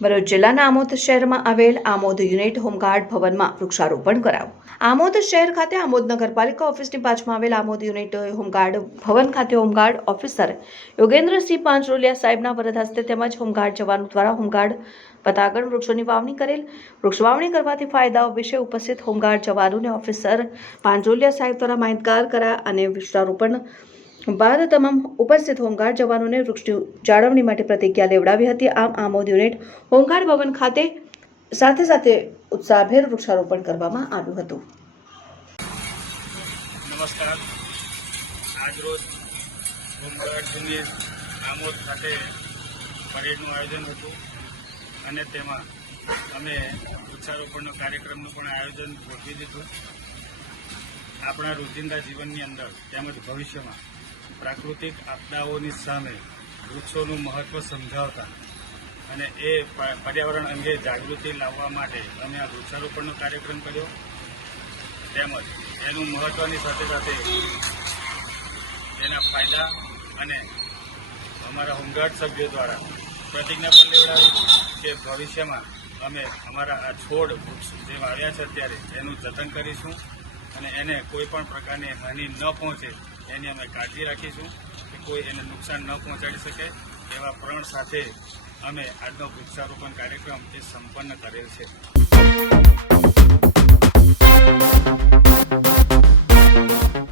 ભરૂચ જિલ્લાના આમોદ શહેરમાં આવેલ આમોદ યુનિટ હોમગાર્ડ ભવનમાં વૃક્ષારોપણ કરાયું. આમોદ શહેર ખાતે આમોદ નગરપાલિકા ઓફિસની પાછમાં આવેલ આમોદ યુનિટ હોમગાર્ડ ભવન ખાતે હોમગાર્ડ ઓફિસર યોગેન્દ્રસિંહ પાંચરોલિયા સાહેબના વરદ હસ્તે તેમજ હોમગાર્ડ જવાનો દ્વારા હોમગાર્ડ પતાગણ વૃક્ષોની વાવણી કરેલ. વૃક્ષ વાવણી કરવાથી ફાયદાઓ વિશે ઉપસ્થિત હોમગાર્ડ જવાનોને ઓફિસર પાંજોલિયા સાહેબ દ્વારા માહિતગાર કરાયા અને વૃક્ષારોપણ બાદ તમામ ઉપસ્થિત હોમગાર્ડ જવાનોને વૃક્ષની જાળવણી માટે પ્રતિજ્ઞા લેવડાવી હતી. આમ આમોદ યુનિટ હોમગાર્ડ ભવન ખાતે સાથે સાથે ઉત્સાહભેર વૃક્ષારોપણ કરવામાં આવ્યું હતું. નમસ્કાર. આજરોજ હોમગાર્ડ યુનિટ આમોદ ખાતે પરેડનું આયોજન હતું અને તેમાં અમે વૃક્ષારોપણનો કાર્યક્રમનું પણ આયોજન ગોઠવી દીધું. આપણા રોજિંદા જીવનની અંદર તેમજ ભવિષ્યમાં પ્રાકૃતિક આપદાઓની સામે વૃક્ષોનું મહત્વ સમજાવતા અને એ પર્યાવરણ અંગે જાગૃતિ લાવવા માટે અમે આ વૃક્ષારોપણનો કાર્યક્રમ કર્યો. તેમજ એનું મહત્વની સાથે સાથે એના ફાયદા અને અમારા હોમગાર્ડ સભ્યો દ્વારા પ્રતિજ્ઞા પણ લેવડાવી કે ભવિષ્યમાં અમે અમારા આ છોડ વૃક્ષ જે વાવ્યા છે અત્યારે, એનું જતન કરીશું અને એને કોઈ પણ પ્રકારની હાનિ ન પહોંચે એની અમે કાળજી રાખીશું કે કોઈ એને નુકસાન ન પહોંચાડી શકે એવા પ્રણ સાથે અમે આજનો વૃક્ષારોપણ કાર્યક્રમ એ સંપન્ન કરેલ છે.